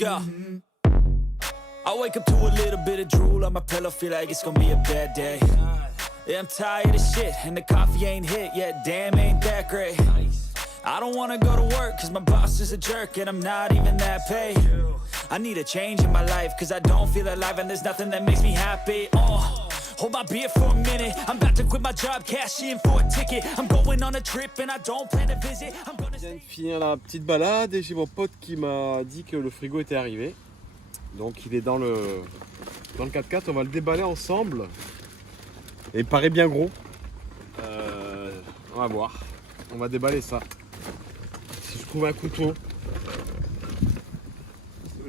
go. I wake up to a little bit of drool on my pillow, feel like it's gonna be a bad day. Yeah, I'm tired of shit, and the coffee ain't hit yet, damn, ain't that great. I don't wanna go to work, cause my boss is a jerk, and I'm not even that paid. I need a change in my life, cause I don't feel alive, and there's nothing that makes me happy. Hold my beer for a minute, I'm about to quit my job, cash in for a ticket. I'm going on a trip, and I don't plan to visit. I'm gonna... Je viens de finir la petite balade, et j'ai mon pote qui m'a dit que le frigo était arrivé. Donc il est dans le 4x4, on va le déballer ensemble. Et il paraît bien gros. On va voir. On va déballer ça. Si je trouve un couteau.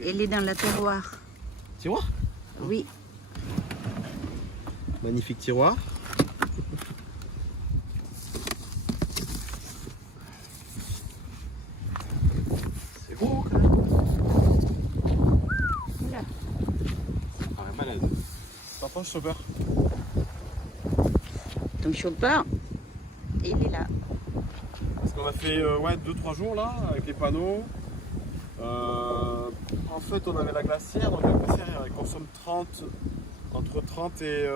Il est dans le tiroir. Tiroir ? Oui. Magnifique tiroir. C'est gros quand même. Ça paraît malade. T'en penses, chauffeur ? Ton chauffeur, il est là. Parce qu'on a fait 2-3 jours là avec les panneaux. En fait on avait la glacière, donc la glacière elle consomme entre 30 et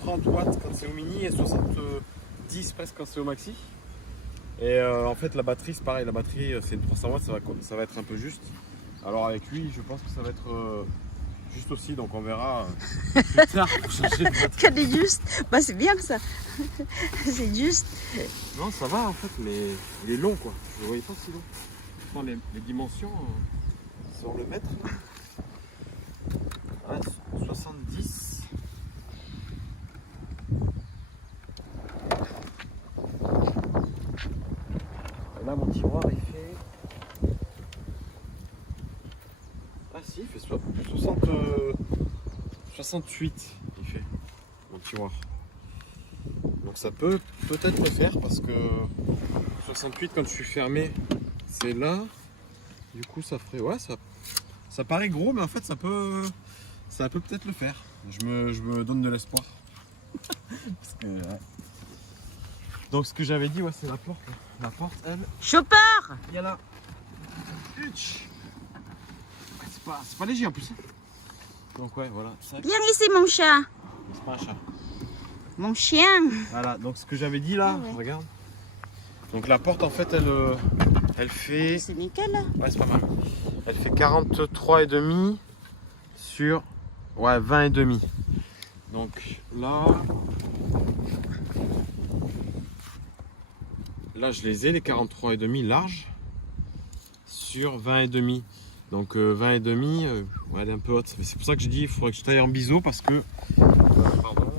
30 watts quand c'est au mini et 70 presque quand c'est au maxi. Et en fait la batterie c'est pareil, la batterie c'est une 300 watts, ça va être un peu juste. Alors avec lui je pense que ça va être juste aussi, donc on verra plus tard pour changer de batterie. Que des justes, bah c'est bien ça. C'est juste. Non ça va en fait, mais il est long quoi, je le voyais pas si long. Enfin, les dimensions sur le mètre, ouais, 70. Et là mon tiroir il fait... Ah si, il fait 68 il fait mon tiroir. Donc ça peut peut-être le faire parce que 68 quand je suis fermé c'est là. Du coup ça ferait... Ouais ça paraît gros mais en fait ça peut peut-être le faire. Je me donne de l'espoir. Parce que, ouais. Donc ce que j'avais dit c'est la porte. La porte elle... Chauffeur! Il y a là. C'est pas léger en plus. Donc ouais voilà. Viens ici mon chat. C'est pas un chat. Mon chien. Voilà, donc ce que j'avais dit là, Ah ouais. regarde. Donc la porte en fait elle fait... C'est nickel là. Ouais c'est pas mal. Elle fait 43,5 sur 20,5. Donc là je les ai les 43,5 larges sur 20,5. Donc 20,5, ouais, elle est un peu haute. Mais c'est pour ça que je dis il faudrait que je taille en biseau parce que pardon,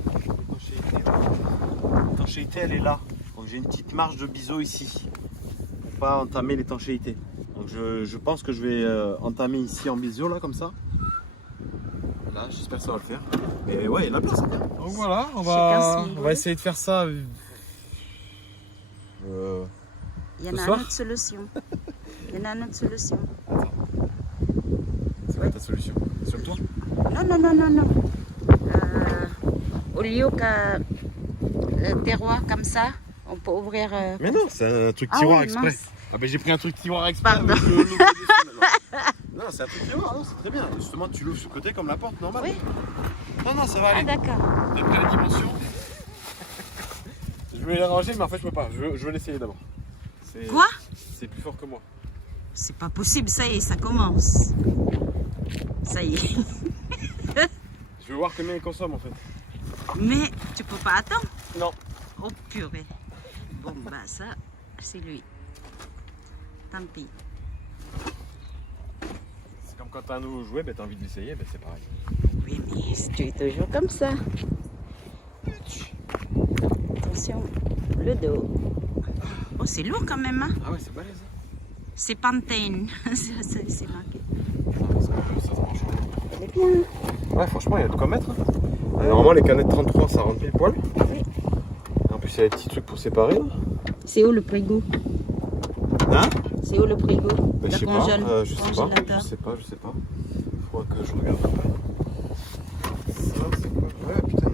l'étanchéité elle est là. Donc j'ai une petite marge de biseau ici pour pas entamer l'étanchéité. Donc je pense que je vais entamer ici en biseau là comme ça. Là j'espère que ça va le faire. Mais ouais il y a la place. Donc voilà, on va essayer de faire ça. Il y en a une autre solution. Il y en a une autre solution. Attends. C'est quoi ta solution? Sur le toit? Non. Au lieu que le terroir comme ça, on peut ouvrir. Mais non, c'est un truc tiroir exprès. Mince. Ah ben j'ai pris un truc tiroir exprès. Pardon. Mais je l'ouvre dessus, non, c'est un truc tiroir, non, c'est très bien. Justement, tu l'ouvres sur le côté comme la porte normale. Oui. Non, ça va aller. Ah d'accord. D'après les dimensions. Je vais les ranger, mais en fait, je peux pas. Je veux l'essayer d'abord. Quoi? C'est plus fort que moi. C'est pas possible, ça y est, ça commence. Ça y est. Je veux voir combien il consomme en fait. Mais tu peux pas attendre? Non. Oh purée. Bon bah ça, c'est lui. Tant pis. C'est comme quand t'as un nouveau jouet, t'as envie de l'essayer, c'est pareil. Oui, mais tu es toujours comme ça. Attention, le dos. Oh, c'est lourd quand même, hein? Ah ouais, c'est balèze. C'est Pantene. C'est marqué. Ça se marche. Elle est bien. Ouais, franchement, il y a de quoi mettre. Et normalement, les canettes 33, ça rentre pile poil. Oui. Et en plus, il y a des petits trucs pour séparer. Là. C'est où le frigo? Hein? C'est où le frigo? Je sais pas. Je sais pas. Faudra que je regarde après. Ça, c'est quoi? Ouais, putain.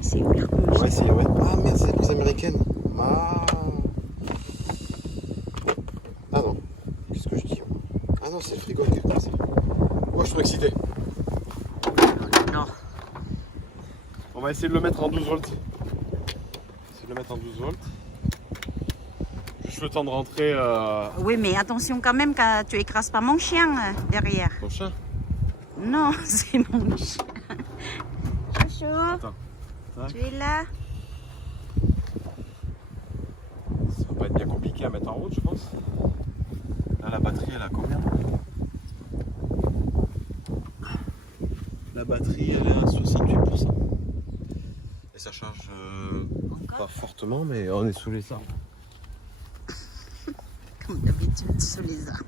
C'est où le congélateur? Ouais, c'est ouais. Ah merde, c'est les américaines. Ah non, qu'est-ce que je dis? non, c'est le frigo qui est coincé. Moi, je suis trop excité. Non. On va essayer de le mettre en 12 volts. Essayer de le mettre en 12 volts. Juste le temps de rentrer. Oui, mais attention quand même que tu écrases pas mon chien derrière. Ton chat. Non, c'est mon chien. Chouchou, Attends. Tac. tu es là? Ça va pas être bien compliqué à mettre en route, je pense. Là, la batterie, elle a combien? La batterie, elle est à 68%. Et ça charge pas fortement, mais on est sous les arbres. Comme d'habitude, sous les arbres.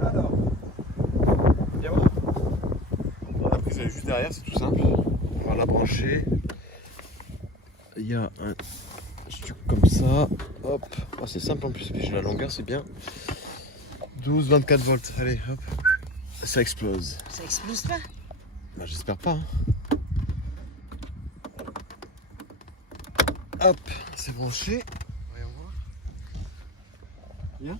Alors, viens voir. La prise, elle est juste derrière, c'est tout simple. On va la brancher. Il y a un truc comme ça. Hop. Oh, c'est simple en plus, j'ai la longueur, c'est bien. 12, 24 volts. Allez, hop. Ça explose. Ça explose pas? Bah, j'espère pas. Hein. Hop, c'est branché. Voyons voir. Bien.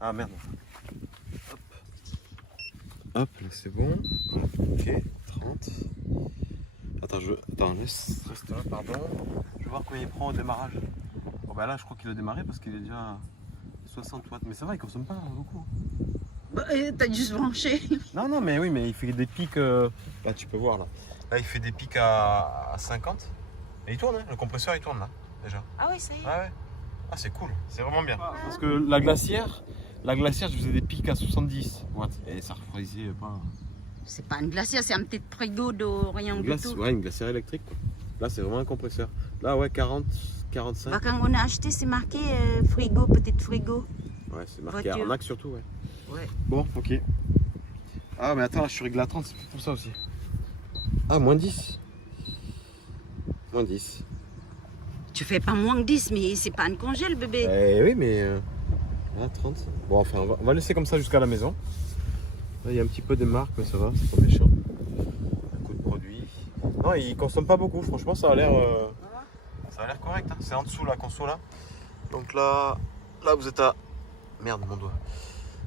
Ah merde. Hop. Hop, là c'est bon. Ok, 30. Attends, reste là, pardon. Je vais voir combien il prend au démarrage. Bon bah là je crois qu'il a démarré parce qu'il est déjà à 60 watts. Mais ça va, il consomme pas beaucoup. Bah, t'as juste branché. Non, mais oui, mais il fait des pics. Là tu peux voir là. Là il fait des pics à 50. Et il tourne, hein. Le compresseur il tourne là, déjà. Ah oui, ça y est. Ah ouais. Ah c'est cool, c'est vraiment bien. Parce que la glacière, je faisais des pics à 70 watts. Et ça refroidissait pas. C'est pas une glacière, c'est un petit frigo de rien du tout. Ouais, une glacière électrique quoi. Là c'est vraiment un compresseur. Là ouais, 40, 45. Bah, quand on a acheté, c'est marqué frigo, petite frigo. Ouais, c'est marqué voiture. arnaque surtout, ouais. Ouais. Bon, ok. Ah mais attends, là je suis réglé à 30, c'est plus pour ça aussi. Ah, moins 10. Moins 10. Tu fais pas moins que 10, mais c'est pas une congèle, bébé. Eh oui, mais... Là, 30. Bon, enfin, on va laisser comme ça jusqu'à la maison. Là, il y a un petit peu de marque, mais ça va, c'est pas méchant. Un coup de produit. Non, il consomme pas beaucoup, franchement, ça a l'air correct. Hein. C'est en dessous, la conso, là. Donc là, vous êtes à... Merde, mon doigt.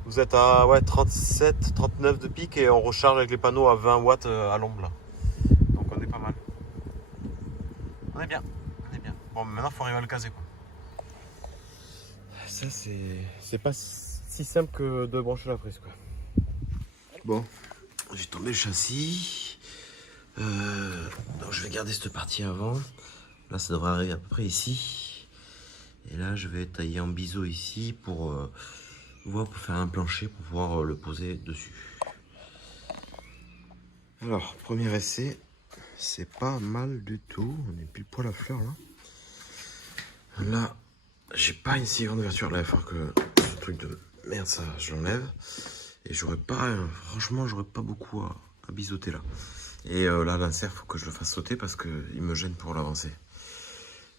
Vous êtes à 37, 39 de pic et on recharge avec les panneaux à 20 watts à l'ombre, là. Donc on est pas mal. On est bien. Bon, maintenant, il faut arriver à le caser, quoi. Ça, c'est pas si simple que de brancher la prise, quoi. Bon, j'ai tombé le châssis. Donc je vais garder cette partie avant. Là, ça devrait arriver à peu près ici. Et là, je vais tailler en biseau ici pour faire un plancher pour pouvoir le poser dessus. Alors, premier essai, c'est pas mal du tout. On est pile poil à fleur là. Là, j'ai pas une si grande ouverture. Là, il va falloir que ce truc de merde, ça, je l'enlève. Et j'aurais pas, franchement, j'aurais pas beaucoup à biseauter là. Et là, l'insert, faut que je le fasse sauter parce qu'il me gêne pour l'avancer.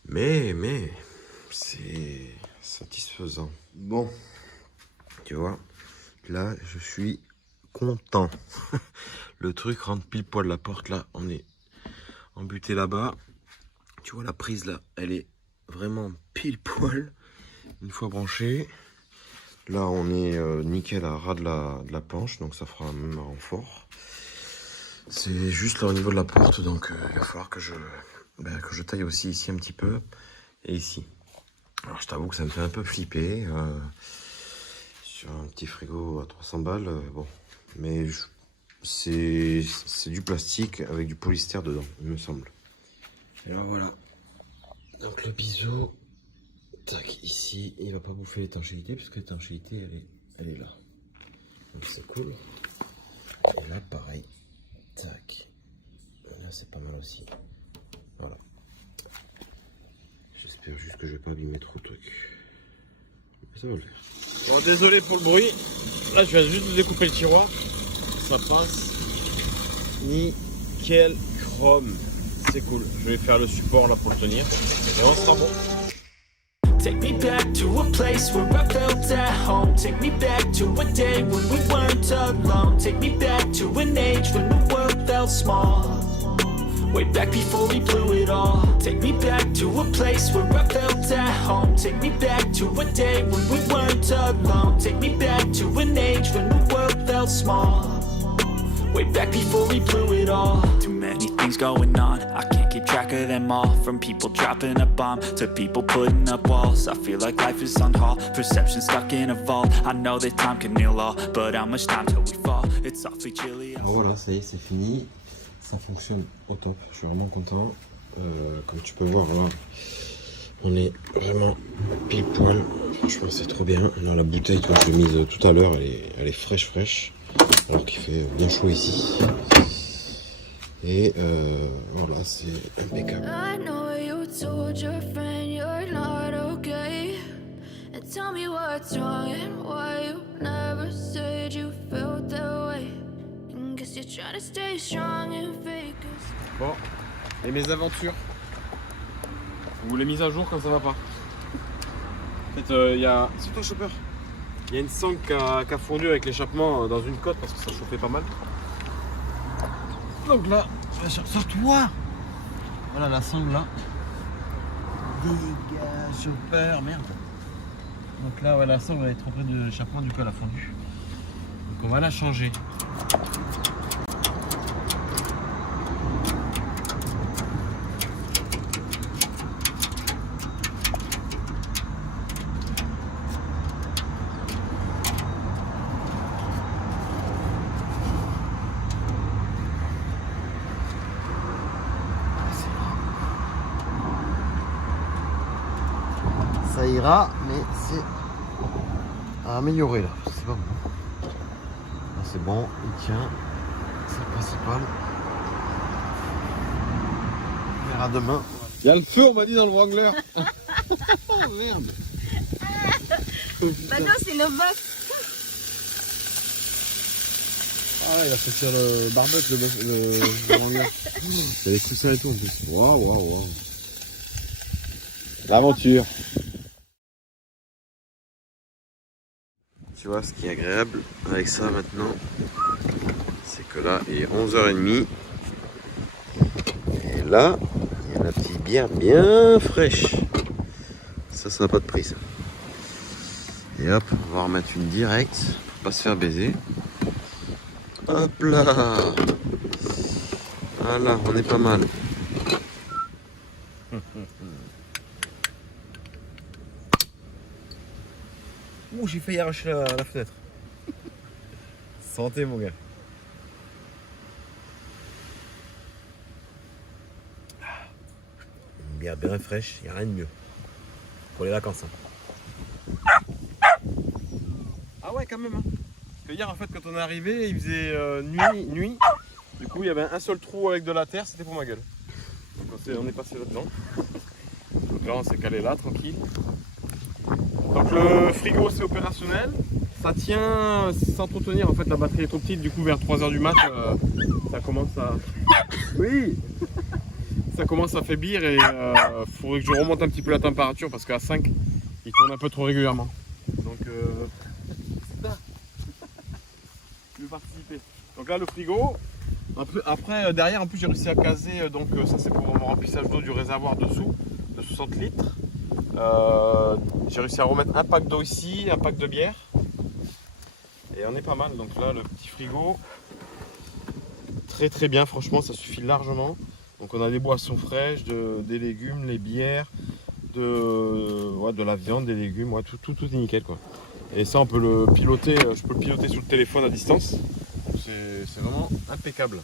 Mais, c'est satisfaisant. Bon, tu vois, là, je suis content. Le truc rentre pile poil la porte là. On est embuté là-bas. Tu vois, la prise là, elle est vraiment pile poil. Une fois branchée. Là, on est nickel à ras de la planche, donc ça fera même un renfort. C'est juste là au niveau de la porte, donc il va falloir que je taille aussi ici un petit peu et ici. Alors, je t'avoue que ça me fait un peu flipper sur un petit frigo à 300 balles. Bon, mais c'est du plastique avec du polystère dedans, il me semble. Et alors voilà. Donc le biseau. Tac, ici, il va pas bouffer l'étanchéité, puisque l'étanchéité, elle est là. Donc c'est cool. Et là, pareil. Tac. Là, c'est pas mal aussi. Voilà. J'espère juste que je vais pas abîmer trop le truc. Mais ça va le faire. Bon, désolé pour le bruit. Là, je viens juste de découper le tiroir. Ça passe. Nickel chrome. C'est cool. Je vais faire le support là pour le tenir. Et on sera bon. Take me back to a place where I felt at home. Take me back to a day when we weren't alone. Take me back to an age when the world felt small. way back before we blew it all. Take me back to a place where I felt at home. Take me back to a day when we weren't alone. Take me back to an age when the world felt small. Way back before we blew it all. Too many things going on, I can't keep track of them all. From people dropping a bomb to people putting up walls. I feel like life is on hold, perception stuck in a vault. I know that time can heal all, but how much time till we fall? It's awfully chilly. Voilà, ça y est, c'est fini. Ça fonctionne au top, je suis vraiment content. Comme tu peux voir là, on est vraiment pile poil. Franchement, c'est trop bien. Là, la bouteille que je l'ai mise tout à l'heure, elle est fraîche. Alors qu'il fait bien chaud ici. Et voilà, c'est impeccable. I know you told your friend you're not okay. And tell me what's wrong and why you never said you felt that way. And guess you're trying to stay strong and fake us. Bon, et mes aventures. Vous les mises à jour quand ça va pas. En fait, il y a... C'est toi, Chopper. Il y a une sangle qui a fondu avec l'échappement dans une côte parce que ça chauffait pas mal. Donc là, je vais chercher. Sors-toi! Voilà la sangle là. Dégage, Chopper, merde. Donc là, ouais, la sangle va être trop près de l'échappement, du coup elle a fondu. Donc on va la changer. Ça ira, mais c'est à améliorer là. C'est pas bon. Là, c'est bon, il tient. C'est le principal. On verra demain. Il y a le feu, on m'a dit dans le Wrangler. Oh merde. Bah non, c'est le box. Ah ouais, il a fait sur le barbecue le Wrangler. Il y a les coussins et tout en plus. Waouh. L'aventure. Tu vois, ce qui est agréable avec ça maintenant, c'est que là, il est 11h30. Et là, il y a la petite bière bien fraîche. Ça n'a pas de prix, ça. Et hop, on va en remettre une directe, pour pas se faire baiser. Hop là. Voilà, on est pas mal. Ouh, j'ai failli arracher la fenêtre. Santé, mon gars. Une bière bien fraîche, il n'y a rien de mieux. Pour les vacances. Ah ouais, quand même. Hein. Parce que hier, en fait, quand on est arrivé, il faisait nuit. Du coup, il y avait un seul trou avec de la terre, c'était pour ma gueule. Donc on est passé là-dedans. Donc là, on s'est calé là, tranquille. Donc le frigo c'est opérationnel, ça tient sans trop tenir, en fait la batterie est trop petite, du coup vers 3h du mat ça commence à... Oui. Ça commence à faiblir et faudrait que je remonte un petit peu la température parce qu'à 5 il tourne un peu trop régulièrement. Donc c'est ça. Je vais participer. Donc là le frigo, après derrière en plus j'ai réussi à caser, donc ça c'est pour mon remplissage d'eau du réservoir dessous de 60 litres. J'ai réussi à remettre un pack d'eau ici, un pack de bière et on est pas mal. Donc là le petit frigo très bien, franchement ça suffit largement. Donc on a des boissons fraîches, des légumes, les bières, de la viande, des légumes, ouais, tout est nickel quoi. Et ça on peut le piloter, je peux le piloter sur le téléphone à distance. C'est vraiment impeccable.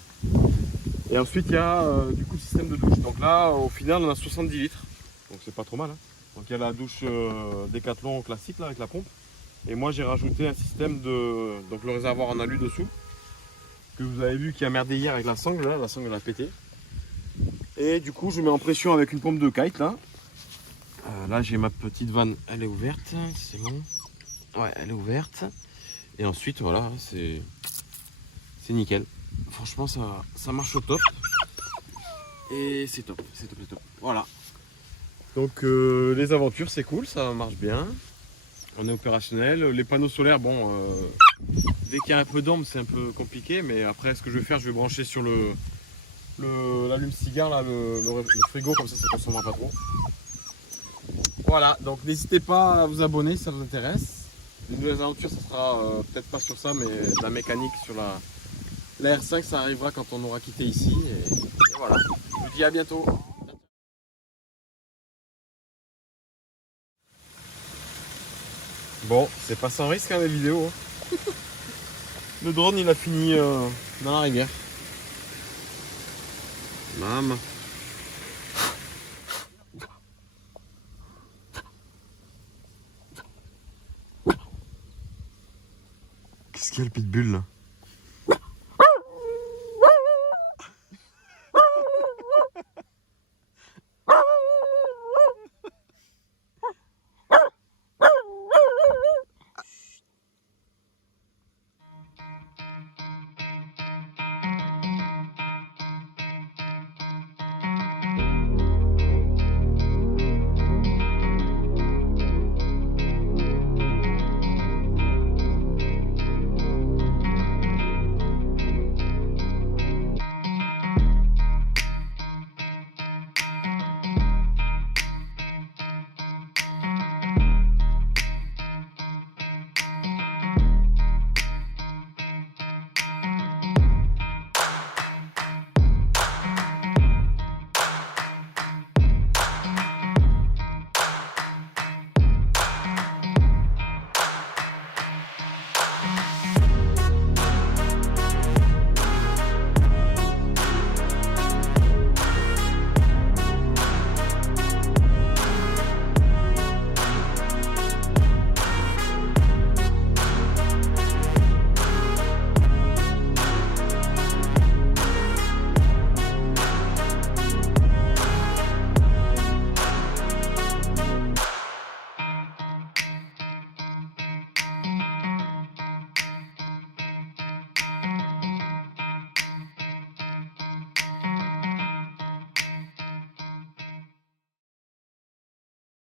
Et ensuite il y a du coup le système de douche. Donc là au final on a 70 litres, donc c'est pas trop mal hein. Donc il y a la douche Décathlon classique là avec la pompe. Et moi j'ai rajouté un système de... Donc le réservoir en alu dessous. Que vous avez vu qui a merdé hier avec la sangle là, la sangle elle a pété. Et du coup je mets en pression avec une pompe de kite là. Là j'ai ma petite vanne, elle est ouverte, c'est bon. Ouais, elle est ouverte. Et ensuite voilà, c'est nickel. Franchement ça marche au top. Et c'est top. Voilà. Donc les aventures c'est cool, ça marche bien. On est opérationnel. Les panneaux solaires, bon, dès qu'il y a un peu d'ombre c'est un peu compliqué. Mais après ce que je vais faire, je vais brancher sur l'allume-cigare, là, le frigo, comme ça ne consommera pas trop. Voilà, donc n'hésitez pas à vous abonner si ça vous intéresse. Les nouvelles aventures, ça sera peut-être pas sur ça, mais de la mécanique sur la R5, ça arrivera quand on aura quitté ici. Et voilà, je vous dis à bientôt. Bon, c'est pas sans risque hein, les vidéos. Hein. Le drone il a fini dans la rivière. Bam. Qu'est-ce qu'il y a le pitbull là?